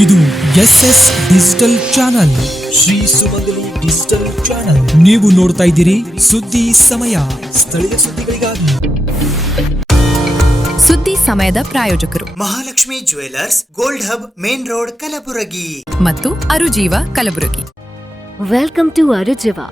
ಇದು SS digital channel, Shri ಸುಮಂಗಲಿ digital channel. ನೀವು ನೋಡ್ತಾ ಇದ್ದೀರಿ ಸುದ್ದಿ ಸಮಯ, ಸ್ಥಳೀಯ ಸುದ್ದಿಗಳಿಗಾಗಿ. ಸುದ್ದಿ ಸಮಯದ ಪ್ರಾಯೋಜಕರು Mahalakshmi jewellers, gold hub, main road, Kalaburagi ಮತ್ತು ಅರುಜೀವ Kalaburagi. Welcome to Arujiva.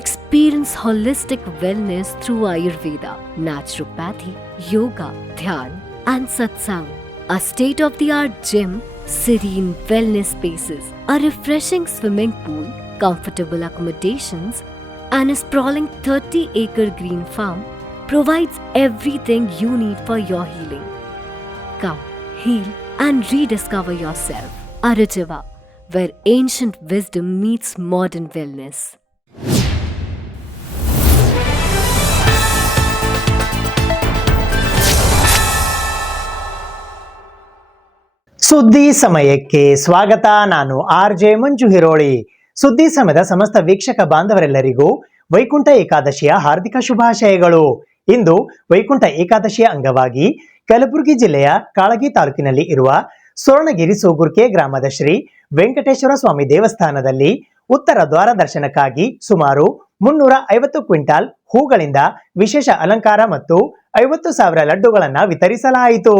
Experience holistic wellness through Ayurveda, naturopathy, yoga, dhyan and satsang. A state-of-the-art gym, serene wellness spaces, a refreshing swimming pool, comfortable accommodations and a sprawling 30-acre green farm provides everything you need for your healing. Come, heal and rediscover yourself. Arujiva, where ancient wisdom meets modern wellness. ಸುದ್ದಿ ಸಮಯಕ್ಕೆ ಸ್ವಾಗತ. ನಾನು RJ ಮಂಜು ಹಿರೋಳಿ. ಸುದ್ದಿ ಸಮಯದ ಸಮಸ್ತ ವೀಕ್ಷಕ ಬಾಂಧವರೆಲ್ಲರಿಗೂ ವೈಕುಂಠ ಏಕಾದಶಿಯ ಹಾರ್ದಿಕ ಶುಭಾಶಯಗಳು. ಇಂದು ವೈಕುಂಠ ಏಕಾದಶಿಯ ಅಂಗವಾಗಿ ಕಲಬುರಗಿ ಜಿಲ್ಲೆಯ ಕಾಳಗಿ ತಾಲೂಕಿನಲ್ಲಿ ಇರುವ ಸ್ವರ್ಣಗಿರಿ ಸೂಗುರ್ಕೆ ಗ್ರಾಮದ ಶ್ರೀ ವೆಂಕಟೇಶ್ವರ ಸ್ವಾಮಿ ದೇವಸ್ಥಾನದಲ್ಲಿ ಉತ್ತರ ದ್ವಾರ ದರ್ಶನಕ್ಕಾಗಿ ಸುಮಾರು 350 ಕ್ವಿಂಟಾಲ್ ಹೂಗಳಿಂದ ವಿಶೇಷ ಅಲಂಕಾರ ಮತ್ತು 50,000 ಲಡ್ಡುಗಳನ್ನು ವಿತರಿಸಲಾಯಿತು.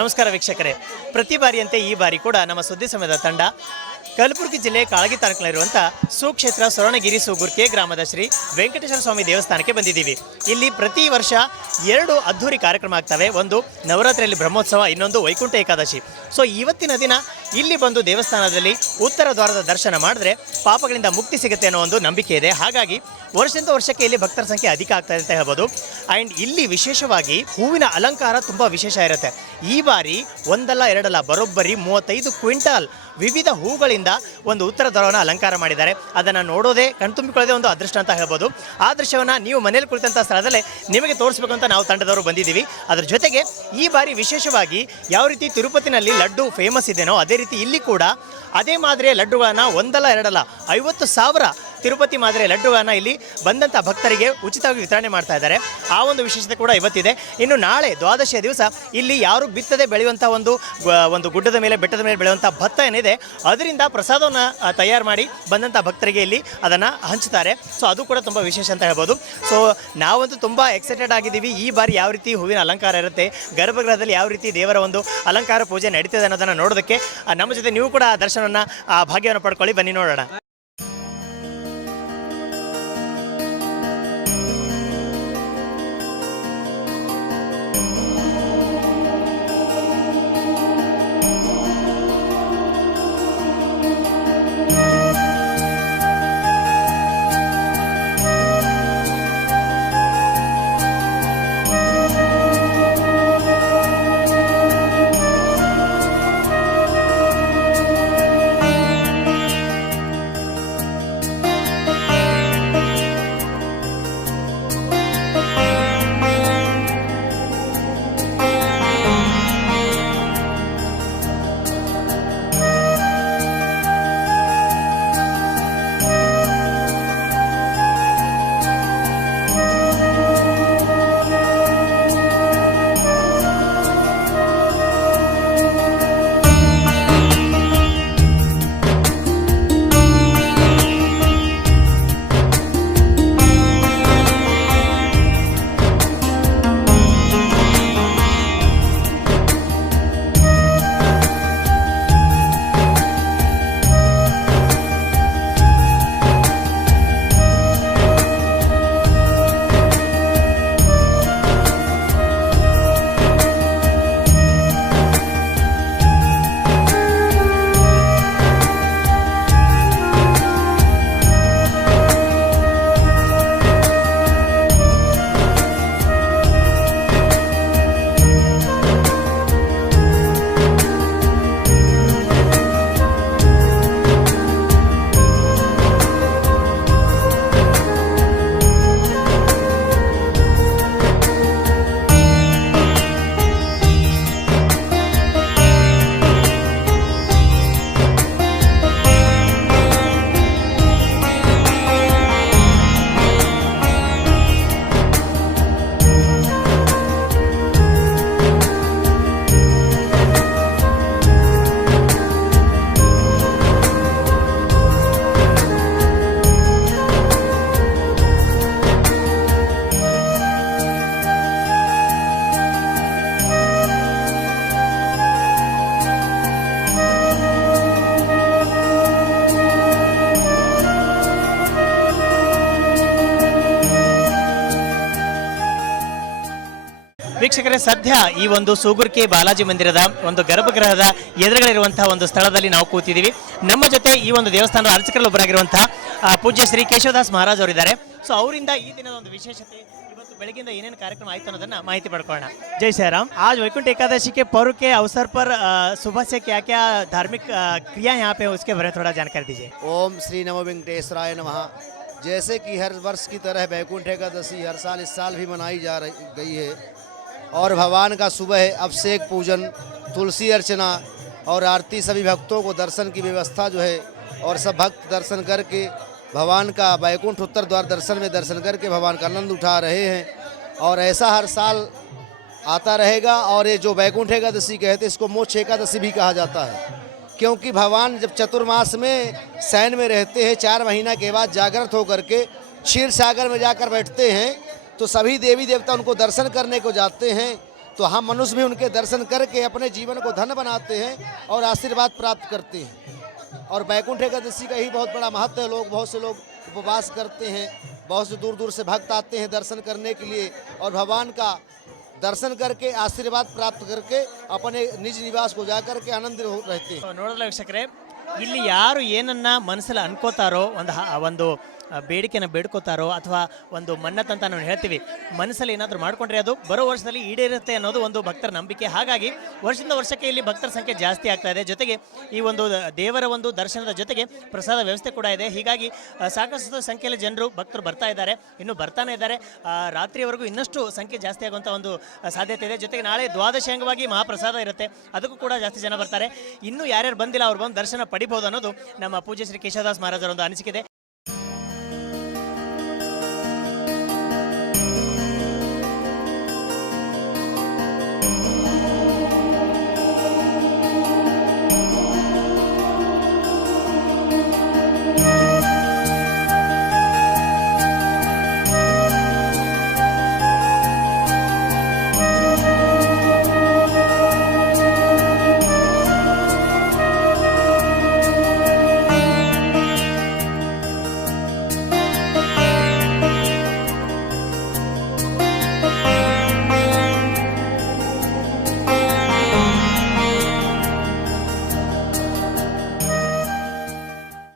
ನಮಸ್ಕಾರ ವೀಕ್ಷಕರೇ, ಪ್ರತಿ ಬಾರಿಯಂತೆ ಈ ಬಾರಿ ಕೂಡ ನಮ್ಮ ಸುದ್ದಿ ಸಮಯದ ತಂಡ ಕಲಬುರಗಿ ಜಿಲ್ಲೆ ಕಾಳಗಿ ತಾಲೂಕಿನಲ್ಲಿರುವಂಥ ಸುಕ್ಷೇತ್ರ ಸ್ವರ್ಣಗಿರಿ ಸೂಗುರ್ಕೆ ಗ್ರಾಮದ ಶ್ರೀ ವೆಂಕಟೇಶ್ವರ ಸ್ವಾಮಿ ದೇವಸ್ಥಾನಕ್ಕೆ ಬಂದಿದ್ದೀವಿ. ಇಲ್ಲಿ ಪ್ರತಿ ವರ್ಷ 2 ಅದ್ಧೂರಿ ಕಾರ್ಯಕ್ರಮ ಆಗ್ತವೆ. ಒಂದು ನವರಾತ್ರಿಯಲ್ಲಿ ಬ್ರಹ್ಮೋತ್ಸವ, ಇನ್ನೊಂದು ವೈಕುಂಠ ಏಕಾದಶಿ. ಸೊ ಇವತ್ತಿನ ದಿನ ಇಲ್ಲಿ ಬಂದು ದೇವಸ್ಥಾನದಲ್ಲಿ ಉತ್ತರ ದ್ವಾರದ ದರ್ಶನ ಮಾಡಿದ್ರೆ ಪಾಪಗಳಿಂದ ಮುಕ್ತಿ ಸಿಗುತ್ತೆ ಅನ್ನೋ ಒಂದು ನಂಬಿಕೆ ಇದೆ. ಹಾಗಾಗಿ ವರ್ಷದಿಂದ ವರ್ಷಕ್ಕೆ ಇಲ್ಲಿ ಭಕ್ತರ ಸಂಖ್ಯೆ ಅಧಿಕ ಆಗ್ತಾ ಇದೆ ಅಂತ ಹೇಳ್ಬೋದು. ಆ್ಯಂಡ್ ಇಲ್ಲಿ ವಿಶೇಷವಾಗಿ ಹೂವಿನ ಅಲಂಕಾರ ತುಂಬ ವಿಶೇಷ ಇರುತ್ತೆ. ಈ ಬಾರಿ ಒಂದಲ್ಲ ಎರಡಲ್ಲ ಬರೋಬ್ಬರಿ 35 ಕ್ವಿಂಟಾಲ್ ವಿವಿಧ ಹೂಗಳಿಂದ ಒಂದು ಉತ್ತರ ದ್ವಾರವನ್ನು ಅಲಂಕಾರ ಮಾಡಿದ್ದಾರೆ. ಅದನ್ನು ನೋಡೋದೇ ಕಣ್ತುಂಬಿಕೊಳ್ಳೋದೇ ಒಂದು ಅದೃಷ್ಟ ಅಂತ ಹೇಳ್ಬೋದು. ಆ ದೃಶ್ಯವನ್ನು ನೀವು ಮನೇಲಿ ಕುಳಿತಂಥ ಸ್ಥಳದಲ್ಲೇ ನಿಮಗೆ ತೋರಿಸ್ಬೇಕು ಅಂತ ನಾವು ತಂಡದವರು ಬಂದಿದ್ದೀವಿ. ಅದ್ರ ಜೊತೆಗೆ ಈ ಬಾರಿ ವಿಶೇಷವಾಗಿ ಯಾವ ರೀತಿ ತಿರುಪತಿನಲ್ಲಿ ಲಡ್ಡು ಫೇಮಸ್ ಇದೆಯೋ ಅದೇ ರೀತಿ ಇಲ್ಲಿ ಕೂಡ ಅದೇ ಮಾದರಿಯ ಲಡ್ಡುಗಳನ್ನು ಒಂದಲ್ಲ ಎರಡಲ್ಲ 50,000 ತಿರುಪತಿ ಮಾದರಿಯ ಲಡ್ಡುಗಳನ್ನು ಇಲ್ಲಿ ಬಂದಂಥ ಭಕ್ತರಿಗೆ ಉಚಿತವಾಗಿ ವಿತರಣೆ ಮಾಡ್ತಾ ಇದ್ದಾರೆ. ಆ ಒಂದು ವಿಶೇಷತೆ ಕೂಡ ಇವತ್ತಿದೆ. ಇನ್ನು ನಾಳೆ ದ್ವಾದಶಿಯ ದಿವಸ ಇಲ್ಲಿ ಯಾರು ಬಿತ್ತದೆ ಬೆಳೆಯುವಂಥ ಒಂದು ಗುಡ್ಡದ ಮೇಲೆ ಬೆಟ್ಟದ ಮೇಲೆ ಬೆಳೆಯುವಂಥ ಭತ್ತ ಏನಿದೆ ಅದರಿಂದ ಪ್ರಸಾದವನ್ನು ತಯಾರು ಮಾಡಿ ಬಂದಂಥ ಭಕ್ತರಿಗೆ ಇಲ್ಲಿ ಅದನ್ನು ಹಂಚ್ತಾರೆ. ಸೊ ಅದು ಕೂಡ ತುಂಬ ವಿಶೇಷ ಅಂತ ಹೇಳ್ಬೋದು. ಸೊ ನಾವಂತೂ ತುಂಬ ಎಕ್ಸೈಟೆಡ್ ಆಗಿದ್ದೀವಿ. ಈ ಬಾರಿ ಯಾವ ರೀತಿ ಹೂವಿನ ಅಲಂಕಾರ ಇರುತ್ತೆ, ಗರ್ಭಗೃಹದಲ್ಲಿ ಯಾವ ರೀತಿ ದೇವರ ಒಂದು ಅಲಂಕಾರ ಪೂಜೆ ನಡೀತದೆ ಅನ್ನೋದನ್ನು ನೋಡೋದಕ್ಕೆ ನಮ್ಮ ಜೊತೆ ನೀವು ಕೂಡ ದರ್ಶನವನ್ನು ಭಾಗ್ಯವನ್ನು ಪಡ್ಕೊಳ್ಳಿ. ಬನ್ನಿ ನೋಡೋಣ. ವೀಕ್ಷಕರೇ, ಸದ್ಯ ಈ ಒಂದು ಸೂಗುರ್ಕೆ ಬಾಲಾಜಿ ಮಂದಿರದ ಒಂದು ಗರ್ಭಗೃಹದ ಎದುರುಗಳಿರುವಂತಹ ಒಂದು ಸ್ಥಳದಲ್ಲಿ ನಾವು ಕೂತಿದ್ದೀವಿ. ನಮ್ಮ ಜೊತೆ ಈ ಒಂದು ದೇವಸ್ಥಾನದ ಅರ್ಚಕರಲ್ಲಿ ಒಬ್ಬರಾಗಿರುವಂತಹ ಪೂಜ್ಯ ಶ್ರೀ ಕೇಶವದಾಸ್ ಮಹಾರಾಜ್ ಅವರಿದ್ದಾರೆ. ಸೊ ಅವರಿಂದ ಈ ದಿನದ ಒಂದು ವಿಶೇಷತೆ, ಇವತ್ತು ಬೆಳಗಿಂದ ಏನೇನು ಕಾರ್ಯಕ್ರಮ ಆಯ್ತು ಅನ್ನೋದನ್ನ ಮಾಹಿತಿ ಪಡ್ಕೊಳ್ಳೋಣ. ಜೈ श्रीराम। आज वैकुंठ एकादशी के पर्व के अवसर पर सुबह से क्या क्या धार्मिक क्रिया यहाँ पे उसके बारे में थोड़ा जानकारी दीजिए। ओम श्री नमो वेंकटेश्वराय नमः। जैसे कि हर वर्ष की तरह वैकुंठ एकादशी हर साल इस साल भी मनाई जा गई है और भगवान का सुबह अभिषेक पूजन, तुलसी अर्चना और आरती, सभी भक्तों को दर्शन की व्यवस्था जो है और सब भक्त दर्शन करके भगवान का वैकुंठ उत्तर द्वार दर्शन में दर्शन करके भगवान का आनंद उठा रहे हैं और ऐसा हर साल आता रहेगा। और ये जो वैकुंठ एकादशी कहते हैं इसको मोक्ष एकादशी भी कहा जाता है, क्योंकि भगवान जब चतुर्मास में शयन में रहते हैं 4 महीना के बाद जागृत होकर के क्षीर सागर में जाकर बैठते हैं, तो सभी देवी देवता उनको दर्शन करने को जाते हैं। तो हम मनुष्य भी उनके दर्शन करके अपने जीवन को धन्य बनाते हैं और आशीर्वाद प्राप्त करते हैं। और वैकुंठ एकादशी का ही बहुत बड़ा महत्व है। बहुत से लोग उपवास करते हैं, बहुत से दूर दूर से भक्त आते हैं दर्शन करने के लिए और भगवान का दर्शन करके आशीर्वाद प्राप्त करके अपने निज निवास को जाकर के आनंदित रहते हैं। ನೋಡೋಲ್ಲ ವೀಕ್ಷಕರೇ, ಇಲ್ಲಿ ಯಾರು ಏನನ್ನ ಮನಸ್ಸಲ್ಲಿ ಅನ್ಕೋತಾರೋ, ಒಂದು ಬೇಡಿಕೆನ ಬೇಡ್ಕೋತಾರೋ ಅಥವಾ ಒಂದು ಮನ್ನತ್ ಅಂತ ನಾವು ಹೇಳ್ತೀವಿ, ಮನಸ್ಸಲ್ಲಿ ಏನಾದರೂ ಮಾಡ್ಕೊಂಡ್ರೆ ಅದು ಬರೋ ವರ್ಷದಲ್ಲಿ ಈಡೇರುತ್ತೆ ಅನ್ನೋದು ಒಂದು ಭಕ್ತರ ನಂಬಿಕೆ. ಹಾಗಾಗಿ ವರ್ಷದಿಂದ ವರ್ಷಕ್ಕೆ ಇಲ್ಲಿ ಭಕ್ತರ ಸಂಖ್ಯೆ ಜಾಸ್ತಿ ಆಗ್ತಾ ಇದೆ. ಜೊತೆಗೆ ಈ ಒಂದು ದೇವರ ಒಂದು ದರ್ಶನದ ಜೊತೆಗೆ ಪ್ರಸಾದ ವ್ಯವಸ್ಥೆ ಕೂಡ ಇದೆ. ಹೀಗಾಗಿ ಸಾಕಷ್ಟು ಸಂಖ್ಯೆಯಲ್ಲಿ ಜನರು ಭಕ್ತರು ಬರ್ತಾ ಇದ್ದಾರೆ, ಇನ್ನೂ ಬರ್ತಾನೆ ಇದ್ದಾರೆ. ರಾತ್ರಿಯವರೆಗೂ ಇನ್ನಷ್ಟು ಸಂಖ್ಯೆ ಜಾಸ್ತಿ ಆಗುವಂಥ ಒಂದು ಸಾಧ್ಯತೆ ಇದೆ. ಜೊತೆಗೆ ನಾಳೆ ದ್ವಾದಶಿ ಅಂಗವಾಗಿ ಮಹಾಪ್ರಸಾದ ಇರುತ್ತೆ, ಅದಕ್ಕೂ ಕೂಡ ಜಾಸ್ತಿ ಜನ ಬರ್ತಾರೆ. ಇನ್ನೂ ಯಾರ್ಯಾರು ಬಂದಿಲ್ಲ ಅವ್ರು ಬಂದು ದರ್ಶನ ಪಡಿಬಹುದು ಅನ್ನೋದು ನಮ್ಮ ಪೂಜ್ಯ ಶ್ರೀ ಕೇಶವದಾಸ್ ಮಹಾರಾಜರ ಒಂದು ಅನಿಸಿಕೆ ಇದೆ.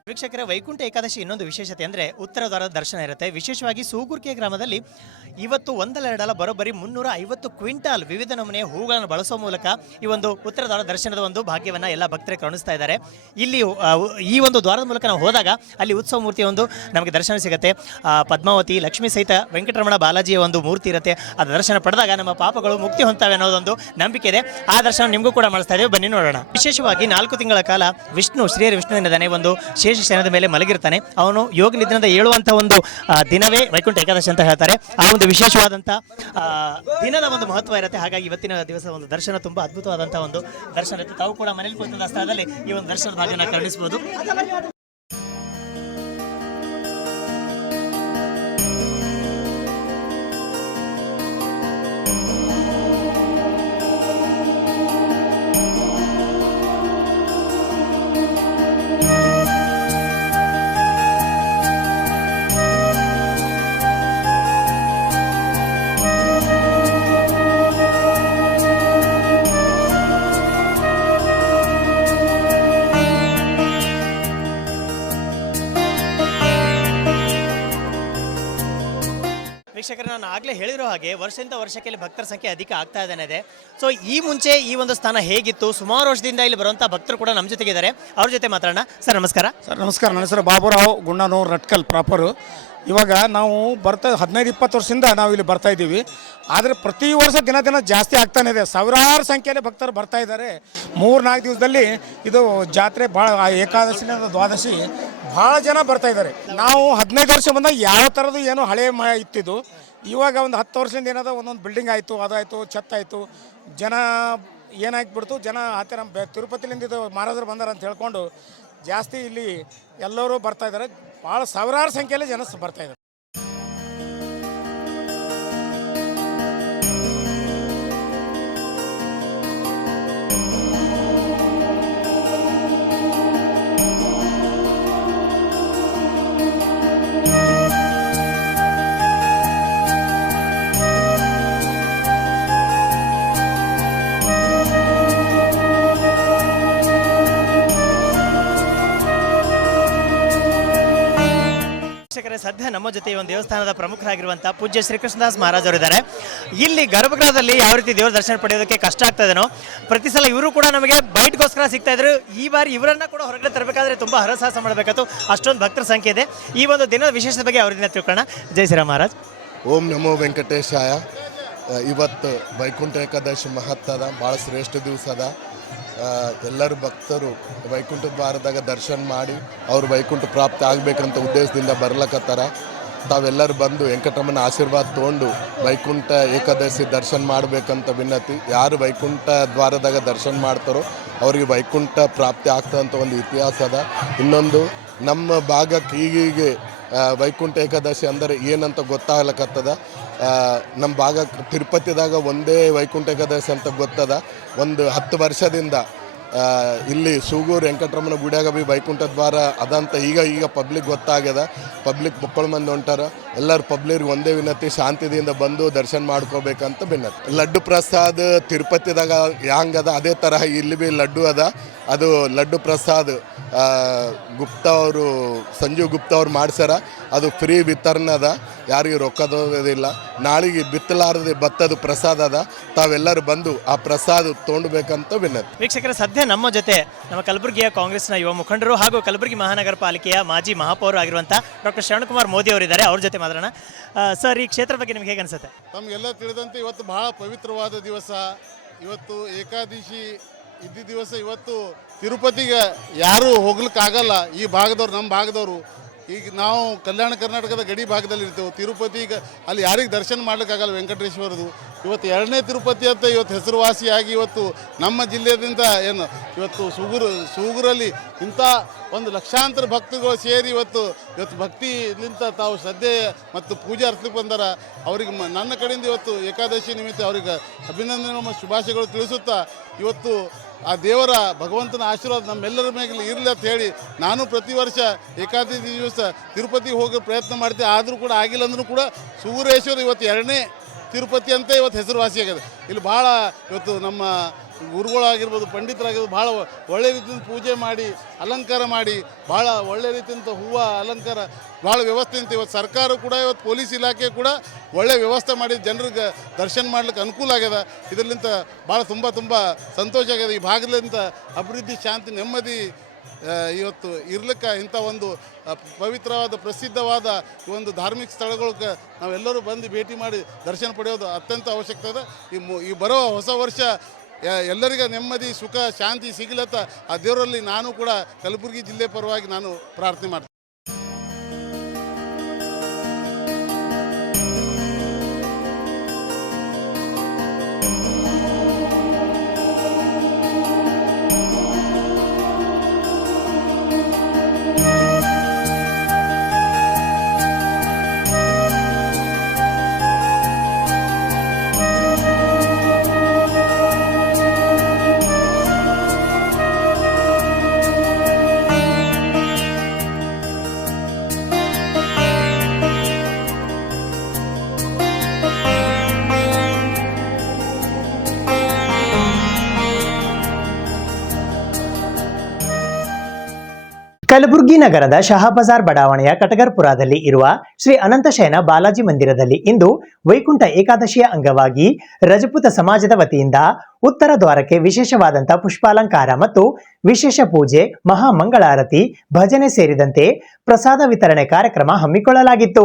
ವೀಕ್ಷಕರ, ವೈಕುಂಠ ಏಕಾದಶಿ ಇನ್ನೊಂದು ವಿಶೇಷತೆ ಅಂದರೆ ಉತ್ತರ ದ್ವಾರದ ದರ್ಶನ ಇರುತ್ತೆ. ವಿಶೇಷವಾಗಿ ಸೂಗುರ್ಕೆ ಗ್ರಾಮದಲ್ಲಿ ಇವತ್ತು ಒಂದೆರಡಲ್ಲ ಬರೋಬ್ಬರಿ 350 ಕ್ವಿಂಟಾಲ್ ವಿವಿಧ ನಮೂನೆಯ ಹೂಗಳನ್ನು ಬಳಸೋ ಮೂಲಕ ಈ ಒಂದು ಉತ್ತರ ದ್ವಾರ ದರ್ಶನದ ಒಂದು ಭಾಗ್ಯವನ್ನು ಎಲ್ಲ ಭಕ್ತರಿಗೆ ಕರುಣಿಸ್ತಾ ಇದ್ದಾರೆ. ಇಲ್ಲಿ ಈ ಒಂದು ದ್ವಾರದ ಮೂಲಕ ನಾವು ಹೋದಾಗ ಅಲ್ಲಿ ಉತ್ಸವ ಮೂರ್ತಿಯ ಒಂದು ನಮಗೆ ದರ್ಶನ ಸಿಗುತ್ತೆ. ಪದ್ಮಾವತಿ, ಲಕ್ಷ್ಮೀ ಸಹಿತ ವೆಂಕಟರಮಣ ಬಾಲಾಜಿಯ ಒಂದು ಮೂರ್ತಿ ಇರುತ್ತೆ. ಆ ದರ್ಶನ ಪಡೆದಾಗ ನಮ್ಮ ಪಾಪಗಳು ಮುಕ್ತಿ ಹೊಂದ್ತವೆ ಅನ್ನೋದೊಂದು ನಂಬಿಕೆ ಇದೆ. ಆ ದರ್ಶನ ನಿಮಗೂ ಕೂಡ ಮಾಡಿಸ್ತಾ ಇದ್ದೇವೆ, ಬನ್ನಿ ನೋಡೋಣ. ವಿಶೇಷವಾಗಿ 4 ತಿಂಗಳ ಕಾಲ ವಿಷ್ಣು, ಶ್ರೀಹರಿ ವಿಷ್ಣುವಿನಿಂದಾನೆ ಒಂದು ಶೇಷ ಶಯನದ ಮೇಲೆ ಮಲಗಿರ್ತಾನೆ. ಅವನು ಯೋಗ ನಿದ್ರೆಯಿಂದ ಏಳುವಂಥ ಒಂದು ದಿನವೇ ವೈಕುಂಠ ಏಕಾದಶಿ ಅಂತ ಹೇಳ್ತಾರೆ. ಆ ಒಂದು ವಿಶೇಷವಾದಂಥ ದಿನದ ಒಂದು ಮಹತ್ವ ಇರುತ್ತೆ. ಹಾಗಾಗಿ ಇವತ್ತಿನ ದಿವಸದ ಒಂದು ದರ್ಶನ ತುಂಬ ಅದ್ಭುತವಾದಂಥ ಒಂದು ದರ್ಶನ ಇರುತ್ತೆ. ತಾವು ಕೂಡ ಮನೇಲಿ ಕೂತಂಥ ಸ್ಥಳದಲ್ಲಿ ಈ ಒಂದು ದರ್ಶನದ ಭಾಗನ ಕರುಣಿಸಬಹುದು. ವೀಕ್ಷಕರು, ನಾನು ಆಗಲೇ ಹೇಳಿರೋ ಹಾಗೆ ವರ್ಷದಿಂದ ವರ್ಷಕ್ಕೆ ಇಲ್ಲಿ ಭಕ್ತರ ಸಂಖ್ಯೆ ಅಧಿಕ ಆಗ್ತಾ ಇದೆ. ಸೊ ಈ ಮುಂಚೆ ಈ ಒಂದು ಸ್ಥಾನ ಹೇಗಿತ್ತು, ಸುಮಾರು ವರ್ಷದಿಂದ ಇಲ್ಲಿ ಬರುವಂಥ ಭಕ್ತರು ಕೂಡ ನಮ್ಮ ಜೊತೆಗಿದ್ದಾರೆ. ಅವ್ರ ಜೊತೆ ಮಾತಾಡೋಣ. ಸರ್ ನಮಸ್ಕಾರ. ಸರ್ ನಮಸ್ಕಾರ. ನನ್ನ ಹೆಸರು ಬಾಬುರಾವ್ ಗುಂಡನೂರು, ರಟ್ಕಲ್ ಪ್ರಾಪರು. ಇವಾಗ ನಾವು 15-20 ವರ್ಷದಿಂದ ನಾವು ಇಲ್ಲಿ ಬರ್ತಾ ಇದ್ದೀವಿ. ಆದರೆ ಪ್ರತಿ ವರ್ಷ ದಿನ ದಿನ ಜಾಸ್ತಿ ಆಗ್ತಾನೆ ಇದೆ. ಸಾವಿರಾರು ಸಂಖ್ಯೆಯಲ್ಲಿ ಭಕ್ತರು ಬರ್ತಾ ಇದ್ದಾರೆ. 3-4 ದಿವಸದಲ್ಲಿ ಇದು ಜಾತ್ರೆ ಭಾಳ, ಏಕಾದಶಿನ ದ್ವಾದಶಿ ಭಾಳ ಜನ ಬರ್ತಾ ಇದ್ದಾರೆ. ನಾವು 15 ವರ್ಷ ಬಂದಾಗ ಯಾವ ಥರದ್ದು ಏನೋ ಹಳೆ ಇತ್ತಿದ್ದು. ಇವಾಗ ಒಂದು 10 ವರ್ಷದಿಂದ ಏನದ ಒಂದೊಂದು ಬಿಲ್ಡಿಂಗ್ ಆಯಿತು, ಅದಾಯಿತು, ಛತ್ತಾಯಿತು. ಜನ ಏನಾಗ್ಬಿಡ್ತು, ಜನ ಆ ಥರ ತಿರುಪತಿಲಿಂದ ಇದು ಮಹಾರಾಜರು ಬಂದಾರ ಅಂತ ಹೇಳ್ಕೊಂಡು ಜಾಸ್ತಿ ಇಲ್ಲಿ ಎಲ್ಲರೂ ಬರ್ತಾ ಇದ್ದಾರೆ. ಭಾಳ ಸಾವಿರಾರು ಸಂಖ್ಯೆಯಲ್ಲಿ ಜನ ಬರ್ತಾ ಇದ್ದಾರೆ. ಸದ್ಯ ನಮ್ಮ ಜೊತೆ ಈ ಒಂದು ದೇವಸ್ಥಾನದ ಪ್ರಮುಖರಾಗಿರುವಂತಹ ಪೂಜ್ಯ ಶ್ರೀಕೃಷ್ಣದಾಸ್ ಮಹಾರಾಜ್ ಅವರಿದ್ದಾರೆ. ಇಲ್ಲಿ ಗರ್ಭಗೃಹದಲ್ಲಿ ಯಾವ ರೀತಿ ದೇವರ ದರ್ಶನ ಪಡೆಯೋದಕ್ಕೆ ಕಷ್ಟ ಆಗ್ತದೇನೋ, ಪ್ರತಿ ಸಲ ಇವರು ಕೂಡ ನಮಗೆ ಬೈಟ್ಗೋಸ್ಕರ ಸಿಗ್ತಾ ಇದ್ರು. ಈ ಬಾರಿ ಇವರನ್ನ ಕೂಡ ಹೊರಗಡೆ ತರಬೇಕಾದ್ರೆ ತುಂಬಾ ಹರಸಾಹಸ ಮಾಡಬೇಕಾಯ್ತು, ಅಷ್ಟೊಂದು ಭಕ್ತರ ಸಂಖ್ಯೆ ಇದೆ. ಈ ಒಂದು ದಿನದ ವಿಶೇಷತೆ ಬಗ್ಗೆ ಅವರಿಂದ ತಿಳ್ಕೊಳ್ಳೋಣ. ಜೈ ಶ್ರೀರಾಮ್ ಮಹಾರಾಜ್. ಓಂ ನಮೋ ವೆಂಕಟೇಶಾಯ. ಇವತ್ತು ವೈಕುಂಠ ಏಕಾದಶಿ ಮಹತ್ವದ ಭಾಳ ಶ್ರೇಷ್ಠ ದಿವಸ ಅದ. ಎಲ್ಲರೂ ಭಕ್ತರು ವೈಕುಂಠ ದ್ವಾರದಾಗ ದರ್ಶನ ಮಾಡಿ ಅವ್ರು ವೈಕುಂಠ ಪ್ರಾಪ್ತಿ ಆಗಬೇಕಂತ ಉದ್ದೇಶದಿಂದ ಬರ್ಲಕತ್ತಾರ. ತಾವೆಲ್ಲರೂ ಬಂದು ವೆಂಕಟರಮಣ ಆಶೀರ್ವಾದ ತೊಗೊಂಡು ವೈಕುಂಠ ಏಕಾದಶಿ ದರ್ಶನ ಮಾಡಬೇಕಂತ ವಿನಂತಿ. ಯಾರು ವೈಕುಂಠ ದ್ವಾರದಾಗ ದರ್ಶನ ಮಾಡ್ತಾರೋ ಅವ್ರಿಗೆ ವೈಕುಂಠ ಪ್ರಾಪ್ತಿ ಆಗ್ತದಂತ ಒಂದು ಇತಿಹಾಸ ಅದ. ಇನ್ನೊಂದು ನಮ್ಮ ಭಾಗಕ್ಕೆ ಈಗೀಗೆ ವೈಕುಂಠ ಏಕಾದಶಿ ಅಂದರೆ ಏನಂತ ಗೊತ್ತಾಗ್ಲಕತ್ತದ. ನಮ್ಮ ಭಾಗ ತಿರುಪತಿದಾಗ ಒಂದೇ ವೈಕುಂಠ ಏಕಾದಶಿ ಅಂತ ಗೊತ್ತದ. ಒಂದು 10 ವರ್ಷದಿಂದ ಇಲ್ಲಿ ಸೂಗೂರು ವೆಂಕಟರಮಣ ಗುಡಿಯಾಗ ಬಿ ವೈಕುಂಠ ದ್ವಾರ ಅದಂತ ಈಗ ಪಬ್ಲಿಕ್ ಗೊತ್ತಾಗ್ಯದ. ಪಬ್ಲಿಕ್ ಮುಕ್ಕಳು ಮಂದಿ ಹೊಂಟಾರ. ಎಲ್ಲರೂ ಪಬ್ಲಿಕ್ ಒಂದೇ ವಿನಂತಿ, ಶಾಂತಿದಿಂದ ಬಂದು ದರ್ಶನ ಮಾಡ್ಕೋಬೇಕಂತ ವಿನಂತಿ. ಲಡ್ಡು ಪ್ರಸಾದ ತಿರುಪತಿದಾಗ ಹ್ಯಾಂಗದ ಅದೇ ತರಹ ಇಲ್ಲಿ ಬಿ ಲಡ್ಡು ಅದ. ಅದು ಲಡ್ಡು ಪ್ರಸಾದ್ ಗುಪ್ತಾ ಅವರು ಸಂಜೀವ್ ಗುಪ್ತಾ ಅವ್ರು ಮಾಡ್ಸ್ಯಾರ. ಅದು ಫ್ರೀ ವಿತರಣೆ ಅದ, ಯಾರಿಗೂ ರೊಕ್ಕದೋದಿಲ್ಲ. ನಾಳೆಗೆ ಬಿತ್ತಲಾರದೆ ಭತ್ತದ ಪ್ರಸಾದ ಅದ. ತಾವೆಲ್ಲರೂ ಬಂದು ಆ ಪ್ರಸಾದ ತೊಗೊಂಡ್ಬೇಕಂತ ವಿನಂತಿ. ವೀಕ್ಷಕರ, ಸದ್ಯ ನಮ್ಮ ಜೊತೆ ನಮ್ಮ ಕಲಬುರಗಿಯ ಕಾಂಗ್ರೆಸ್ನ ಯುವ ಮುಖಂಡರು ಹಾಗೂ ಕಲಬುರಗಿ ಮಹಾನಗರ ಪಾಲಿಕೆಯ ಮಾಜಿ ಮಹಾಪೌರ ಆಗಿರುವಂಥ ಡಾಕ್ಟರ್ ಶ್ರವಣಕುಮಾರ್ ಮೋದಿ ಅವರಿದ್ದಾರೆ. ಅವ್ರ ಜೊತೆ ಮಾತಾಡೋಣ. ಸರ್, ಈ ಕ್ಷೇತ್ರ ಬಗ್ಗೆ ನಿಮ್ಗೆ ಹೇಗೆ ಅನ್ಸುತ್ತೆ? ತಮಗೆಲ್ಲ ತಿಳಿದಂತೆ ಇವತ್ತು ಬಹಳ ಪವಿತ್ರವಾದ ದಿವಸ. ಇವತ್ತು ಏಕಾದಶಿ ಇದ್ದ ದಿವಸ. ಇವತ್ತು ತಿರುಪತಿಗೆ ಯಾರೂ ಹೋಗ್ಲಿಕ್ಕಾಗಲ್ಲ ಈ ಭಾಗದವ್ರು, ನಮ್ಮ ಭಾಗದವರು. ಈಗ ನಾವು ಕಲ್ಯಾಣ ಕರ್ನಾಟಕದ ಗಡಿ ಭಾಗದಲ್ಲಿ ಇರ್ತೇವೆ. ತಿರುಪತಿಗೆ ಅಲ್ಲಿ ಯಾರಿಗೆ ದರ್ಶನ ಮಾಡ್ಲಿಕ್ಕಾಗಲ್ಲ ವೆಂಕಟೇಶ್ವರದು. ಇವತ್ತು 2ನೇ ತಿರುಪತಿ ಅಂತ ಇವತ್ತು ಹೆಸರುವಾಸಿಯಾಗಿ ಇವತ್ತು ನಮ್ಮ ಜಿಲ್ಲೆಯಿಂದ ಏನು ಇವತ್ತು ಸೂಗೂರಲ್ಲಿ ಇಂಥ ಒಂದು ಲಕ್ಷಾಂತರ ಭಕ್ತರುಗಳು ಸೇರಿ ಇವತ್ತು ಭಕ್ತಿಲಿಂತ ತಾವು ಶ್ರದ್ಧೆ ಮತ್ತು ಪೂಜೆ ಅರ್ಸ್ಲಿಕ್ಕೆ ಬಂದಾರ. ಅವ್ರಿಗೆ ನನ್ನ ಕಡೆಯಿಂದ ಇವತ್ತು ಏಕಾದಶಿ ನಿಮಿತ್ತ ಅವ್ರಿಗೆ ಅಭಿನಂದನೆ ಮತ್ತು ಶುಭಾಶಯಗಳು ತಿಳಿಸುತ್ತಾ, ಇವತ್ತು ಆ ದೇವರ ಭಗವಂತನ ಆಶೀರ್ವಾದ ನಮ್ಮೆಲ್ಲರ ಮೇಲೆ ಇರಲಿ ಅಂತ ಹೇಳಿ ನಾನು ಪ್ರತಿ ವರ್ಷ ಏಕಾದಶಿ ದಿವಸ ತಿರುಪತಿಗೆ ಹೋಗೋ ಪ್ರಯತ್ನ ಮಾಡ್ತೀವಿ. ಆದರೂ ಕೂಡ ಆಗಿಲ್ಲ ಅಂದ್ರೂ ಕೂಡ ಸೂರೇಶ್ವರ ಇವತ್ತು 2ನೇ ತಿರುಪತಿ ಅಂತ ಇವತ್ತು ಹೆಸರುವಾಸಿಯಾಗಿದೆ. ಇಲ್ಲಿ ಭಾಳ ಇವತ್ತು ನಮ್ಮ ಗುರುಗಳಾಗಿರ್ಬೋದು, ಪಂಡಿತರಾಗಿರ್ಬೋದು, ಭಾಳ ಒಳ್ಳೆ ರೀತಿಯಿಂದ ಪೂಜೆ ಮಾಡಿ ಅಲಂಕಾರ ಮಾಡಿ ಭಾಳ ಒಳ್ಳೆ ರೀತಿಯಿಂದ ಹೂವು ಅಲಂಕಾರ ಭಾಳ ವ್ಯವಸ್ಥೆಯಿಂದ ಇವತ್ತು ಸರ್ಕಾರ ಕೂಡ ಇವತ್ತು ಪೊಲೀಸ್ ಇಲಾಖೆ ಕೂಡ ಒಳ್ಳೆ ವ್ಯವಸ್ಥೆ ಮಾಡಿ ಜನರಿಗೆ ದರ್ಶನ ಮಾಡ್ಲಿಕ್ಕೆ ಅನುಕೂಲ ಆಗ್ಯದ. ಇದರಿಂದ ಭಾಳ ತುಂಬ ಸಂತೋಷ ಆಗ್ಯದ. ಈ ಭಾಗದಿಂದ ಅಭಿವೃದ್ಧಿ, ಶಾಂತಿ, ನೆಮ್ಮದಿ ಇವತ್ತು ಇರ್ಲಿಕ್ಕೆ ಇಂಥ ಒಂದು ಪವಿತ್ರವಾದ ಪ್ರಸಿದ್ಧವಾದ ಒಂದು ಧಾರ್ಮಿಕ ಸ್ಥಳಗಳಿಗೆ ನಾವೆಲ್ಲರೂ ಬಂದು ಭೇಟಿ ಮಾಡಿ ದರ್ಶನ ಪಡೆಯೋದು ಅತ್ಯಂತ ಅವಶ್ಯಕತೆ ಇದೆ. ಈ ಬರೋ ಹೊಸ ವರ್ಷ ಎಲ್ಲರಿಗೂ ನೆಮ್ಮದಿ, ಸುಖ, ಶಾಂತಿ ಸಿಗಲತ್ತ ಆ ದೇವರಲ್ಲಿ ನಾನು ಕೂಡ ಕಲಬುರಗಿ ಜಿಲ್ಲೆ ಪರವಾಗಿ ನಾನು ಪ್ರಾರ್ಥನೆ ಮಾಡ್ತೀನಿ. ಕಲಬುರಗಿ ನಗರದ ಶಹಾಬಜಾರ್ ಬಡಾವಣೆಯ ಕಟಗರ್ಪುರದಲ್ಲಿ ಇರುವ ಶ್ರೀ ಅನಂತಶಯನ ಬಾಲಾಜಿ ಮಂದಿರದಲ್ಲಿ ಇಂದು ವೈಕುಂಠ ಏಕಾದಶಿಯ ಅಂಗವಾಗಿ ರಜಪೂತ ಸಮಾಜದ ವತಿಯಿಂದ ಉತ್ತರ ದ್ವಾರಕ್ಕೆ ವಿಶೇಷವಾದಂತಹ ಪುಷ್ಪಾಲಂಕಾರ ಮತ್ತು ವಿಶೇಷ ಪೂಜೆ, ಮಹಾಮಂಗಳಾರತಿ, ಭಜನೆ ಸೇರಿದಂತೆ ಪ್ರಸಾದ ವಿತರಣೆ ಕಾರ್ಯಕ್ರಮ ಹಮ್ಮಿಕೊಳ್ಳಲಾಗಿತ್ತು.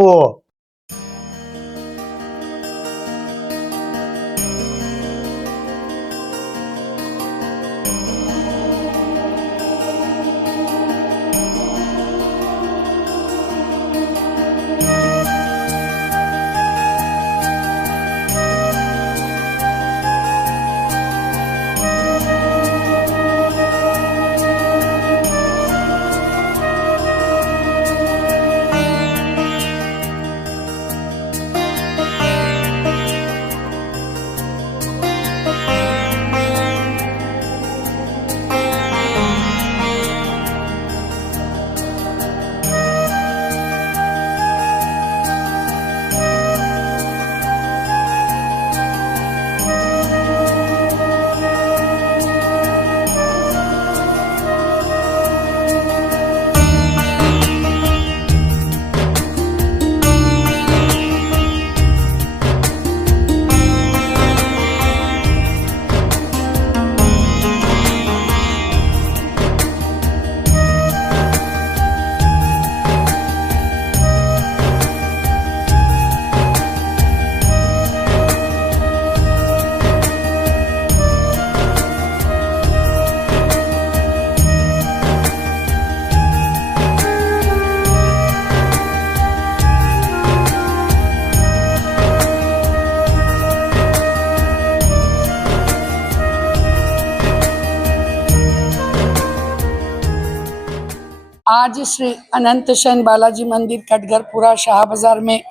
आज श्री अनंत शयन बालाजी मंदिर कटघरपुरा शाह बाजार में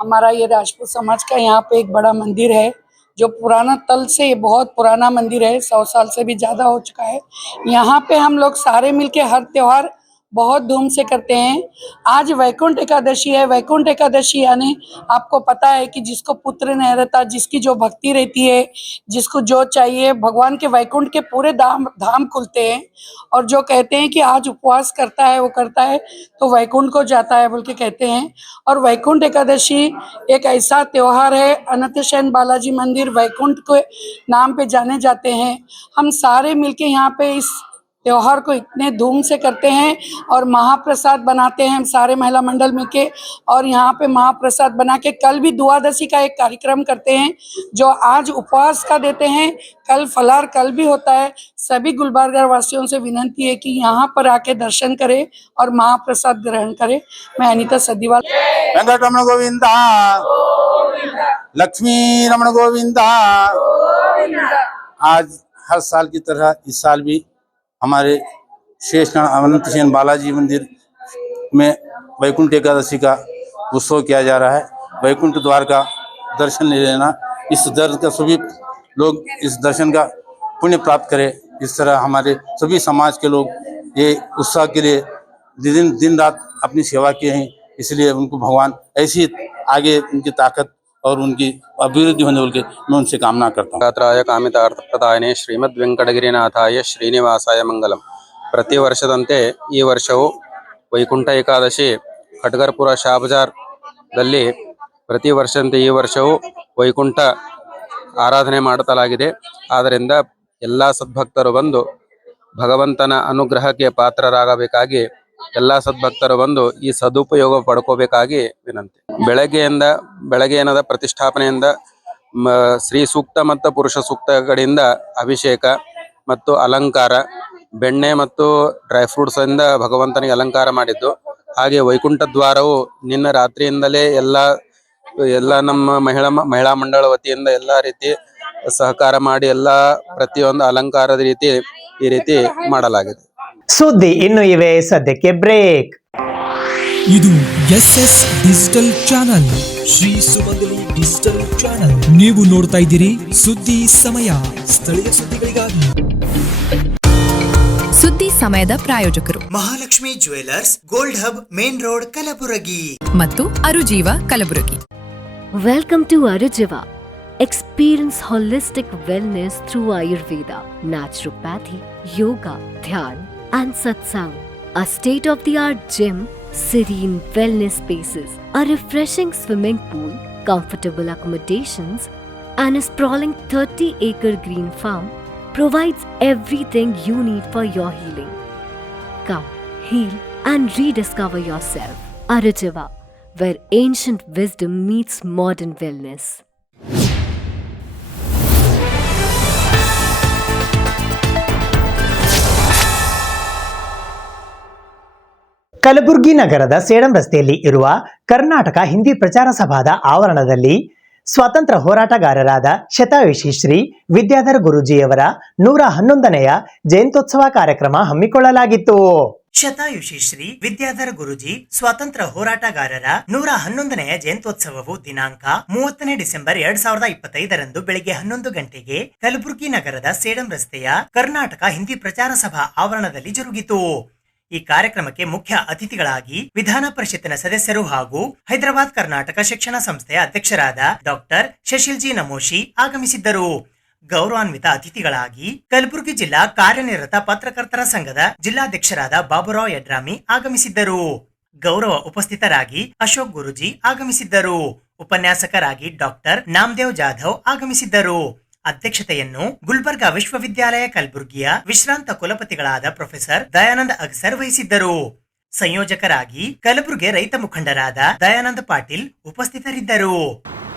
हमारा ये राजपूत समाज का यहाँ पे एक बड़ा मंदिर है, जो पुराना तल से बहुत पुराना मंदिर है, 100 साल से भी ज़्यादा हो चुका है। यहाँ पे हम लोग सारे मिलके हर त्योहार बहुत धूम से करते हैं। आज वैकुंठ एकादशी है। वैकुंठ एकादशी यानी आपको पता है कि जिसको पुत्र नहीं रहता, जिसकी जो भक्ति रहती है, जिसको जो चाहिए, भगवान के वैकुंठ के पूरे धाम खुलते हैं। और जो कहते हैं कि आज उपवास करता है, वो करता है तो वैकुंठ को जाता है बोल के कहते हैं। और वैकुंठ एकादशी एक ऐसा त्योहार है, अनंत शयन बालाजी मंदिर वैकुंठ के नाम पे जाने जाते हैं। हम सारे मिलके यहाँ पे इस त्योहार को इतने धूम से करते हैं और महाप्रसाद बनाते हैं हम सारे महिला मंडल मिलके। और यहाँ पे महाप्रसाद बना के कल भी द्वादशी का एक कार्यक्रम करते हैं, जो आज उपवास का देते हैं, कल फलार कल भी होता है। सभी गुलबर्गा वासियों से विनती है कि यहाँ पर आके दर्शन करें और महाप्रसाद ग्रहण करें। मैं अनीता सदीवाल। वेंकटरमण गोविंदा, लक्ष्मी रमण गोविंदा। आज हर साल की तरह इस साल भी हमारे शेषगण अनंत शयन बालाजी मंदिर में वैकुंठ एकादशी का उत्सव किया जा रहा है। वैकुंठ द्वार का दर्शन ले लेना, इस दर्शन का सभी लोग इस दर्शन का पुण्य प्राप्त करें। इस तरह हमारे सभी समाज के लोग ये उत्साह के लिए दिन रात अपनी सेवा किए हैं, इसलिए उनको भगवान ऐसी आगे उनकी ताकत और उनकी अभिवृद्धि होने बोल के मैं उनसे कामना करता हूँ। गात्राय कामितार्थप्रदायिने ಶ್ರೀಮದ್ ವೆಂಕಟಗಿರಿನಾಥಾಯ ಶ್ರೀನಿವಾಸಾಯ ಮಂಗಲಂ। ಪ್ರತಿ ವರ್ಷದಂತೆ ಈ ವರ್ಷವೂ ವೈಕುಂಠ ಏಕಾದಶಿ ಖಡ್ಗರ್ಪುರ ಶಾಹ ಬಜಾರ್ದಲ್ಲಿ ಪ್ರತಿ ವರ್ಷದಂತೆ ಈ ವರ್ಷವೂ ವೈಕುಂಠ ಆರಾಧನೆ ಮಾಡಲಾಗಿದೆ। ಆದ್ದರಿಂದ ಎಲ್ಲ ಸದ್ಭಕ್ತರು ಬಂದು ಭಗವಂತನ ಅನುಗ್ರಹಕ್ಕೆ ಪಾತ್ರರಾಗಬೇಕಾಗಿ ಎಲ್ಲ ಸದ್ಭಕ್ತರು ಬಂದು ಈ ಸದುಪಯೋಗ ಪಡ್ಕೋಬೇಕಾಗಿ ವಿನಂತಿ। ಬೆಳಗ್ಗೆಯಿಂದ ಪ್ರತಿಷ್ಠಾಪನೆಯಿಂದ ಶ್ರೀ ಸೂಕ್ತ ಮತ್ತು ಪುರುಷ ಸೂಕ್ತಗಳಿಂದ ಅಭಿಷೇಕ ಮತ್ತು ಅಲಂಕಾರ, ಬೆಣ್ಣೆ ಮತ್ತು ಡ್ರೈ ಫ್ರೂಟ್ಸ್ ಇಂದ ಭಗವಂತನಿಗೆ ಅಲಂಕಾರ ಮಾಡಿದ್ದು। ಹಾಗೆ ವೈಕುಂಠ ದ್ವಾರವು ನಿನ್ನ ರಾತ್ರಿಯಿಂದಲೇ ಎಲ್ಲ ನಮ್ಮ ಮಹಿಳಾ ಮಂಡಳ ವತಿಯಿಂದ ಎಲ್ಲಾ ರೀತಿ ಸಹಕಾರ ಮಾಡಿ ಎಲ್ಲ ಪ್ರತಿಯೊಂದು ಅಲಂಕಾರದ ರೀತಿ ಈ ರೀತಿ ಮಾಡಲಾಗಿದೆ। ಸುದ್ದಿ ಇನ್ನು ಇವೆ, ಸದ್ಯಕ್ಕೆ ಬ್ರೇಕ್। ಇದು SS ಡಿಜಿಟಲ್ ಚಾನಲ್, ಶ್ರೀ ಸುಮಂಗಲಿ ಡಿಜಿಟಲ್ ಚಾನಲ್. ನೀವು ನೋಡ್ತಾ ಇದ್ದೀರಿ ಸುದ್ದಿ ಸಮಯ, ಸ್ಥಳೀಯ ಸುದ್ದಿಗಳಿಗಾಗಿ. ಸುದ್ದಿ ಸಮಯದ ಪ್ರಾಯೋಜಕರು Mahalakshmi jewellers, gold hub, main road, Kalaburagi ಮತ್ತು ಅರುಜೀವ Kalaburagi. Welcome to Arujiva. Experience holistic wellness through Ayurveda, naturopathy, yoga, dhyan, and satsang. A state-of-the-art gym, serene wellness spaces, a refreshing swimming pool, comfortable accommodations, and a sprawling 30-acre green farm provides everything you need for your healing. Come, heal, and rediscover yourself. Arujiva, where ancient wisdom meets modern wellness. Kalaburagi ನಗರದ ಸೇಡಂ ರಸ್ತೆಯಲ್ಲಿ ಇರುವ ಕರ್ನಾಟಕ ಹಿಂದಿ ಪ್ರಚಾರ ಸಭಾದ ಆವರಣದಲ್ಲಿ ಸ್ವಾತಂತ್ರ್ಯ ಹೋರಾಟಗಾರರಾದ ಶತಾಯುಷಿ ಶ್ರೀ ವಿದ್ಯಾಧರ ಗುರೂಜಿಯವರ 111ನೆಯ ಜಯಂತ್ಯೋತ್ಸವ ಕಾರ್ಯಕ್ರಮ ಹಮ್ಮಿಕೊಳ್ಳಲಾಗಿತ್ತು. ಶತಾಯುಷಿ ಶ್ರೀ ವಿದ್ಯಾಧರ ಗುರುಜಿ ಸ್ವಾತಂತ್ರ್ಯ ಹೋರಾಟಗಾರರ 111ನೆಯ ಜಯಂತ್ಯೋತ್ಸವವು ದಿನಾಂಕ 30 ಡಿಸೆಂಬರ್ 2025ರಂದು ಬೆಳಿಗ್ಗೆ 11 ಗಂಟೆಗೆ ಕಲಬುರಗಿ ನಗರದ ಸೇಡಂ ರಸ್ತೆಯ ಕರ್ನಾಟಕ ಹಿಂದಿ ಪ್ರಚಾರ ಸಭಾ ಆವರಣದಲ್ಲಿ ಜರುಗಿತು. ಈ ಕಾರ್ಯಕ್ರಮಕ್ಕೆ ಮುಖ್ಯ ಅತಿಥಿಗಳಾಗಿ ವಿಧಾನ ಪರಿಷತ್ತಿನ ಸದಸ್ಯರು ಹಾಗೂ ಹೈದರಾಬಾದ್ ಕರ್ನಾಟಕ ಶಿಕ್ಷಣ ಸಂಸ್ಥೆಯ ಅಧ್ಯಕ್ಷರಾದ ಡಾಕ್ಟರ್ ಶಶಿಲ್ಜಿ ನಮೋಶಿ ಆಗಮಿಸಿದ್ದರು. ಗೌರವಾನ್ವಿತ ಅತಿಥಿಗಳಾಗಿ ಕಲಬುರಗಿ ಜಿಲ್ಲಾ ಕಾರ್ಯನಿರತ ಪತ್ರಕರ್ತರ ಸಂಘದ ಜಿಲ್ಲಾಧ್ಯಕ್ಷರಾದ ಬಾಬುರಾವ್ ಯಡ್ರಾಮಿ ಆಗಮಿಸಿದ್ದರು. ಗೌರವ ಉಪಸ್ಥಿತರಾಗಿ ಅಶೋಕ್ ಗುರುಜಿ ಆಗಮಿಸಿದ್ದರು. ಉಪನ್ಯಾಸಕರಾಗಿ ಡಾಕ್ಟರ್ ನಾಮದೇವ್ ಜಾಧವ್ ಆಗಮಿಸಿದ್ದರು. ಅಧ್ಯಕ್ಷತೆಯನ್ನು ಗುಲ್ಬರ್ಗಾ ವಿಶ್ವವಿದ್ಯಾಲಯ ಕಲಬುರಗಿಯ ವಿಶ್ರಾಂತ ಕುಲಪತಿಗಳಾದ ಪ್ರೊಫೆಸರ್ ದಯಾನಂದ್ ಅಗಸರ್ ವಹಿಸಿದ್ದರು. ಸಂಯೋಜಕರಾಗಿ ಕಲಬುರಗಿ ರೈತ ಮುಖಂಡರಾದ ದಯಾನಂದ್ ಪಾಟೀಲ್ ಉಪಸ್ಥಿತರಿದ್ದರು.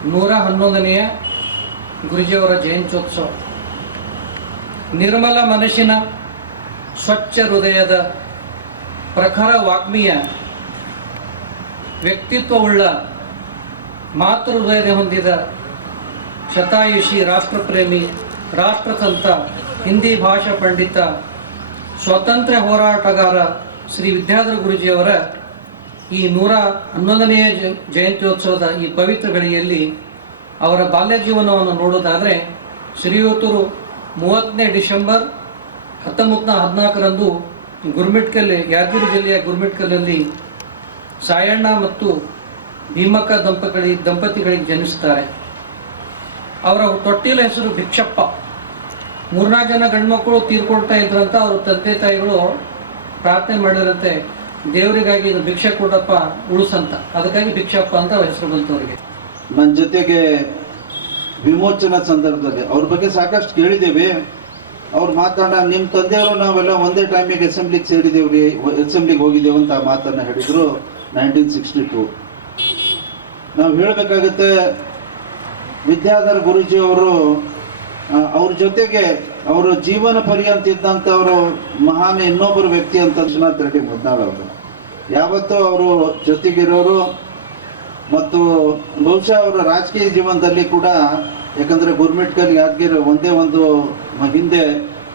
111ನೆಯ ಗುರುಜಿಯವರ ಜಯಂತ್ಯೋತ್ಸವ ನಿರ್ಮಲ ಮನಸ್ಸಿನ ಸ್ವಚ್ಛ ಹೃದಯದ ಪ್ರಖರ ವಾಗ್ಮಿಯ ವ್ಯಕ್ತಿತ್ವವುಳ್ಳ ಮಾತೃ ಹೃದಯ ಹೊಂದಿದ ಶತಾಯುಷಿ ರಾಷ್ಟ್ರಪ್ರೇಮಿ ರಾಷ್ಟ್ರಸಂತ ಹಿಂದಿ ಭಾಷಾ ಪಂಡಿತ ಸ್ವಾತಂತ್ರ್ಯ ಹೋರಾಟಗಾರ ಶ್ರೀ ವಿದ್ಯಾಧರ ಗುರೂಜಿಯವರ ಈ 111ನೇ ಜಯಂತ್ಯೋತ್ಸವದ ಈ ಪವಿತ್ರ ಗಳಿಗೆಯಲ್ಲಿ ಅವರ ಬಾಲ್ಯ ಜೀವನವನ್ನು ನೋಡೋದಾದರೆ ಶ್ರೀಯುತರು 30ನೇ ಡಿಸೆಂಬರ್ 1914ರಂದು ಗುರ್ಮಿಟ್ಕಲ್, ಯಾದಗಿರಿ ಜಿಲ್ಲೆಯ ಗುರ್ಮಿಟ್ಕಲ್ಲಲ್ಲಿ ಸಾಯಣ್ಣ ಮತ್ತು ಭೀಮಕ್ಕ ದಂಪತಿಗಳಿಗೆ ಜನಿಸುತ್ತಾರೆ. ಅವರ ತೊಟ್ಟಿಲ ಹೆಸರು ಭಿಕ್ಷಪ್ಪ. 3-4 ಜನ ಗಂಡ್ಮಕ್ಕಳು ತೀರ್ಕೊಳ್ತಾ ಇದ್ರಂತ ಅವ್ರ ತಂದೆ ತಾಯಿಗಳು ಪ್ರಾರ್ಥನೆ ಮಾಡಿರಂತೆ, ದೇವರಿಗಾಗಿ ಇದು ಭಿಕ್ಷೆ ಕೊಡಪ್ಪ ಉಳಿಸಂತ, ಅದಕ್ಕಾಗಿ ಭಿಕ್ಷಪ್ಪ ಅಂತ ಹೆಸರು ಬಂತು ಅವರಿಗೆ. ನನ್ನ ಜೊತೆಗೆ ವಿಮೋಚನಾ ಸಂದರ್ಭದಲ್ಲಿ ಅವ್ರ ಬಗ್ಗೆ ಸಾಕಷ್ಟು ಕೇಳಿದ್ದೇವೆ. ಅವ್ರು ಮಾತಾಡ ನಿಮ್ಮ ತಂದೆಯವರು ನಾವೆಲ್ಲ ಒಂದೇ ಟೈಮಿಗೆ ಅಸೆಂಬ್ಲಿಗೆ ಸೇರಿದ್ದೇವ್ರಿ, ಅಸೆಂಬ್ಲಿಗೆ ಹೋಗಿದ್ದೇವೆ ಅಂತ ಮಾತನ್ನ ಹೇಳಿದ್ರು 1962. ನಾವು ಹೇಳಬೇಕಾಗುತ್ತೆ, ವಿದ್ಯಾಧರ ಗುರೂಜಿ ಅವರು ಅವ್ರ ಜೊತೆಗೆ ಅವರು ಜೀವನ ಪರ್ಯಂತ ಇದ್ದಂಥವರು ಮಹಾನ್ ಇನ್ನೊಬ್ಬರು ವ್ಯಕ್ತಿ ಅಂತ ವಿಶ್ವನಾಥ್ ರೆಡ್ಡಿ ಮುದ್ನಾಳ್ ಅವರು ಯಾವತ್ತೂ ಅವರು ಜೊತೆಗಿರೋರು. ಮತ್ತು ಬಹುಶಃ ಅವರ ರಾಜಕೀಯ ಜೀವನದಲ್ಲಿ ಕೂಡ, ಯಾಕಂದರೆ ಗುರ್ಮಿಟ್ಕಲ್ ಯಾದಗಿರಿ ಹಿಂದೆ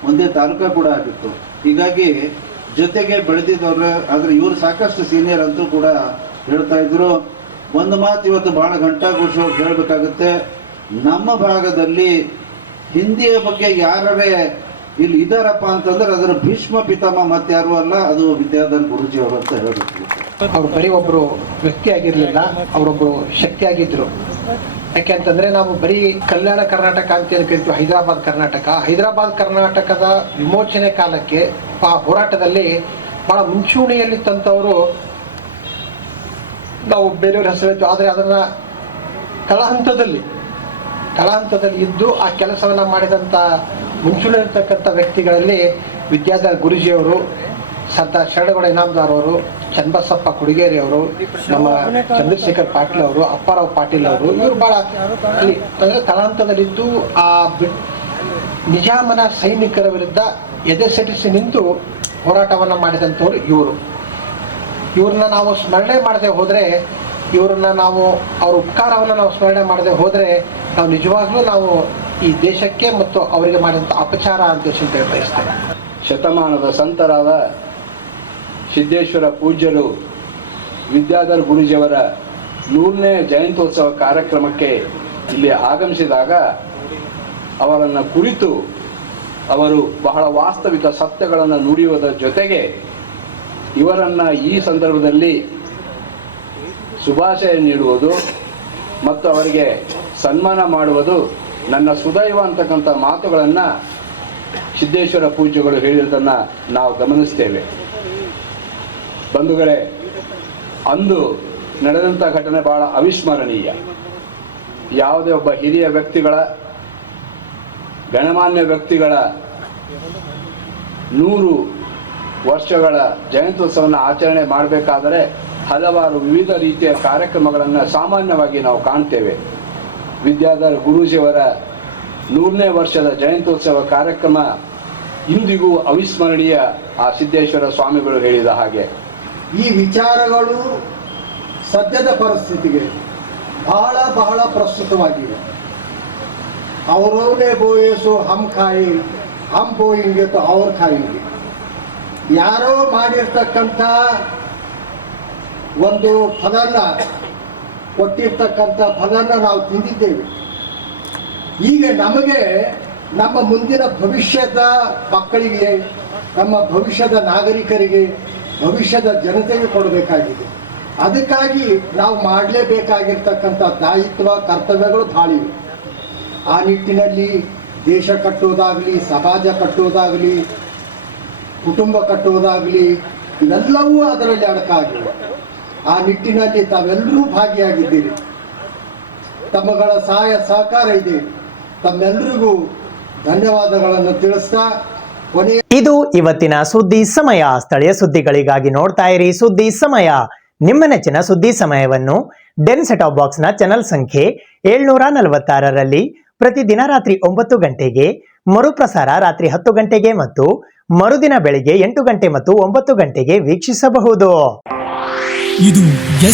ಒಂದೇ ತಾಲೂಕ ಕೂಡ ಆಗಿತ್ತು. ಹೀಗಾಗಿ ಜೊತೆಗೆ ಬೆಳೆದಿದ್ದವ್ರೆ. ಆದರೆ ಇವರು ಸಾಕಷ್ಟು ಸೀನಿಯರ್ ಅಂತೂ ಕೂಡ ಹೇಳ್ತಾ ಇದ್ರು. ಒಂದು ಮಾತು ಇವತ್ತು ಭಾಳ ಘಂಟಾಘೋಷವಾಗಿ ಹೇಳಬೇಕಾಗುತ್ತೆ, ನಮ್ಮ ಭಾಗದಲ್ಲಿ ಹಿಂದಿಯ ಬಗ್ಗೆ ಯಾರೇ ಇಲ್ಲಿ ಇದಾರಪ್ಪ ಅಂತಂದ್ರೆ ಅದರ ಭೀಷ್ಮ ಪಿತಾಮಹ ಮತ್ತಾರು ಅಲ್ಲ, ಅದು ವಿದ್ಯಾಧರ ಗುರೂಜಿ ಅವರು ಅಂತ ಹೇಳಬೇಕು. ಅವ್ರು ಬರೀ ಒಬ್ಬರು ವ್ಯಕ್ತಿ ಆಗಿರಲಿಲ್ಲ, ಅವರೊಬ್ಬರು ಶಕ್ತಿ ಆಗಿದ್ರು. ಯಾಕೆಂತಂದ್ರೆ ನಾವು ಬರೀ ಕಲ್ಯಾಣ ಕರ್ನಾಟಕ ಅಂತ ಏನು ಕರಿತೀವಿ, ಹೈದರಾಬಾದ್ ಕರ್ನಾಟಕದ ವಿಮೋಚನೆ ಕಾಲಕ್ಕೆ ಆ ಹೋರಾಟದಲ್ಲಿ ಬಹಳ ಮುಂಚೂಣಿಯಲ್ಲಿ ತಂತವರು. ನಾವು ಬೇರೆಯವ್ರ ಹೆಸರು, ಆದರೆ ಅದನ್ನ ತಳಹಂತದಲ್ಲಿ ಇದ್ದು ಆ ಕೆಲಸವನ್ನ ಮಾಡಿದಂಥ ಮುಂಚೂಣಿರ್ತಕ್ಕಂಥ ವ್ಯಕ್ತಿಗಳಲ್ಲಿ ವಿದ್ಯಾಧರ ಗುರೂಜಿಯವರು, ಸರ್ದಾರ್ ಶರಣಗೌಡ ಇನಾಮದಾರ್ ಅವರು, ಚನ್ನಬಸಪ್ಪ ಕುಡಿಗೇರಿ ಅವರು, ನಮ್ಮ ಚಂದ್ರಶೇಖರ್ ಪಾಟೀಲ್ ಅವರು, ಅಪ್ಪಾರಾವ್ ಪಾಟೀಲ್ ಅವರು, ಇವರು ಬಹಳ ಅಲ್ಲಿ ಅಂದರೆ ತಳಹಂತದಲ್ಲಿದ್ದು ಆ ನಿಜಾಮನ ಸೈನಿಕರ ವಿರುದ್ಧ ಎದೆಸೆಟಿಸಿ ನಿಂತು ಹೋರಾಟವನ್ನು ಮಾಡಿದಂಥವ್ರು ಇವ್ರನ್ನ ನಾವು ಸ್ಮರಣೆ ಮಾಡದೆ ಹೋದರೆ, ಅವ್ರ ಉಪಕಾರವನ್ನು ನಾವು ಸ್ಮರಣೆ ಮಾಡದೆ ಹೋದರೆ ನಾವು ನಿಜವಾಗ್ಲೂ ನಾವು ಈ ದೇಶಕ್ಕೆ ಮತ್ತು ಅವರಿಗೆ ಮಾಡಿದಂಥ ಅಪಚಾರ ಅಂತ ಹೇಳಿ ಬಯಸ್ತೇವೆ. ಶತಮಾನದ ಸಂತರಾದ ಸಿದ್ದೇಶ್ವರ ಪೂಜ್ಯರು ವಿದ್ಯಾಧರ ಗುರೂಜಿಯವರ 100ನೇ ಜಯಂತ್ಯೋತ್ಸವ ಕಾರ್ಯಕ್ರಮಕ್ಕೆ ಇಲ್ಲಿ ಆಗಮಿಸಿದಾಗ ಅವರನ್ನು ಕುರಿತು ಅವರು ಬಹಳ ವಾಸ್ತವಿಕ ಸತ್ಯಗಳನ್ನು ನುಡಿಯುವುದರ ಜೊತೆಗೆ ಇವರನ್ನು ಈ ಸಂದರ್ಭದಲ್ಲಿ ಶುಭಾಶಯ ನೀಡುವುದು ಮತ್ತು ಅವರಿಗೆ ಸನ್ಮಾನ ಮಾಡುವುದು ನನ್ನ ಸುದೈವ ಅಂತಕ್ಕಂಥ ಮಾತುಗಳನ್ನು ಸಿದ್ದೇಶ್ವರ ಪೂಜ್ಯಗಳು ಹೇಳಿರುವುದನ್ನು ನಾವು ಗಮನಿಸ್ತೇವೆ. ಬಂಧುಗಳೇ, ಅಂದು ನಡೆದಂಥ ಘಟನೆ ಬಹಳ ಅವಿಸ್ಮರಣೀಯ. ಯಾವುದೇ ಒಬ್ಬ ಹಿರಿಯ ವ್ಯಕ್ತಿಗಳ, ಗಣಮಾನ್ಯ ವ್ಯಕ್ತಿಗಳ 100 ವರ್ಷಗಳ ಜಯಂತ್ಯೋತ್ಸವವನ್ನು ಆಚರಣೆ ಮಾಡಬೇಕಾದರೆ ಹಲವಾರು ವಿವಿಧ ರೀತಿಯ ಕಾರ್ಯಕ್ರಮಗಳನ್ನು ಸಾಮಾನ್ಯವಾಗಿ ನಾವು ಕಾಣ್ತೇವೆ. ವಿದ್ಯಾಧರ ಗುರೂಜಿಯವರ 100ನೇ ವರ್ಷದ ಜಯಂತ್ಯೋತ್ಸವ ಕಾರ್ಯಕ್ರಮ ಇಂದಿಗೂ ಅವಿಸ್ಮರಣೀಯ. ಆ ಸಿದ್ದೇಶ್ವರ ಸ್ವಾಮಿಗಳು ಹೇಳಿದ ಹಾಗೆ ಈ ವಿಚಾರಗಳು ಸದ್ಯದ ಪರಿಸ್ಥಿತಿಗೆ ಬಹಳ ಬಹಳ ಪ್ರಸ್ತುತವಾಗಿವೆ. ಅವರವನೇ ಬೋಯಿಸು ಹಮ್ ಖಾಯಿ, ಹಮ್ ಬೋಯಿಂಗೆ ತೋ ಅವ್ರ ಖಾಯಿಂಗೆ. ಯಾರೋ ಮಾಡಿರ್ತಕ್ಕಂಥ ಒಂದು ಫಲನ, ಕೊಟ್ಟಿರ್ತಕ್ಕಂಥ ಫಲನ ನಾವು ತಿಂದಿದ್ದೇವೆ. ಈಗ ನಮಗೆ ನಮ್ಮ ಮುಂದಿನ ಭವಿಷ್ಯದ ಮಕ್ಕಳಿಗೆ, ನಮ್ಮ ಭವಿಷ್ಯದ ನಾಗರಿಕರಿಗೆ, ಭವಿಷ್ಯದ ಜನತೆಗೆ ಕೊಡಬೇಕಾಗಿದೆ. ಅದಕ್ಕಾಗಿ ನಾವು ಮಾಡಲೇಬೇಕಾಗಿರ್ತಕ್ಕಂಥ ದಾಯಿತ್ವ, ಕರ್ತವ್ಯಗಳು ಭಾಳ ಇವೆ. ಆ ನಿಟ್ಟಿನಲ್ಲಿ ದೇಶ ಕಟ್ಟೋದಾಗಲಿ, ಸಮಾಜ ಕಟ್ಟೋದಾಗಲಿ, ಕುಟುಂಬ ಕಟ್ಟೋದಾಗಲಿ, ಇವೆಲ್ಲವೂ ಅದರಲ್ಲಿ ಅಡಕಾಗಿವೆ. ಆ ನಿಟ್ಟಿನಲ್ಲಿ ತಾವೆಲ್ಲರೂ ಭಾಗಿಯಾಗಿದ್ದೀರಿ. ತಮ್ಮಗಳ ಸಹಾಯ ಸಹಕಾರ ಇದೆ. ತಮ್ಮೆಲ್ಲರಿಗೂ ಧನ್ಯವಾದಗಳನ್ನು ತಿಳಿಸ್ತಾ ಇದು ಇವತ್ತಿನ ಸುದ್ದಿ ಸಮಯ. ಸ್ಥಳೀಯ ಸುದ್ದಿಗಳಿಗಾಗಿ ನೋಡ್ತಾ ಇರಿ ಸುದ್ದಿ ಸಮಯ. ನಿಮ್ಮ ನೆಚ್ಚಿನ ಸುದ್ದಿ ಸಮಯವನ್ನು ಡೆನ್ ಸೆಟಾಪ್ ಬಾಕ್ಸ್ನ ಚಾನೆಲ್ ಸಂಖ್ಯೆ 746ರಲ್ಲಿ ಪ್ರತಿದಿನ ರಾತ್ರಿ 9 ಗಂಟೆಗೆ, ಮರುಪ್ರಸಾರ ರಾತ್ರಿ 10 ಗಂಟೆಗೆ ಮತ್ತು ಮರುದಿನ ಬೆಳಿಗ್ಗೆ 8 ಗಂಟೆ ಮತ್ತು 9 ಗಂಟೆಗೆ ವೀಕ್ಷಿಸಬಹುದು. ಇದು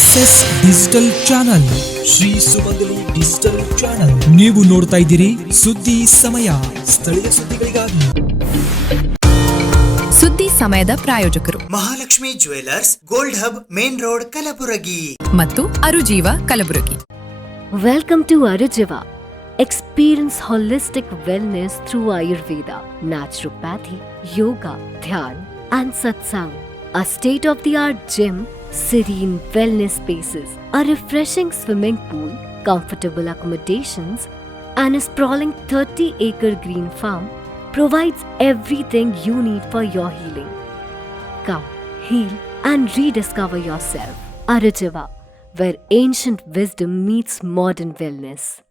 SS ಡಿಜಿಟಲ್ ಚಾನಲ್, ಶ್ರೀ ಸುಮಂಗಲಿ ಡಿಜಿಟಲ್ ಚಾನಲ್. ನೀವು ನೋಡ್ತಾ ಇದ್ದೀರಿ ಸುದ್ದಿ ಸಮಯ, ಸ್ಥಳೀಯ ಸುದ್ದಿಗಳಿಗಾಗಿ. ಸುದ್ದಿ ಸಮಯದ ಪ್ರಾಯೋಜಕರು Mahalakshmi jewellers, gold hub, main road, Kalaburagi. ಮತ್ತು ಅರುಜೀವ Kalaburagi. Welcome to Arujiva. Experience holistic wellness through Ayurveda, naturopathy, yoga, dhyan, and satsang. A state-of-the-art gym, serene wellness spaces, a refreshing swimming pool, comfortable accommodations, and a sprawling 30-acre green farm provides everything you need for your healing. Come, heal, and rediscover yourself. Arujiva, where ancient wisdom meets modern wellness.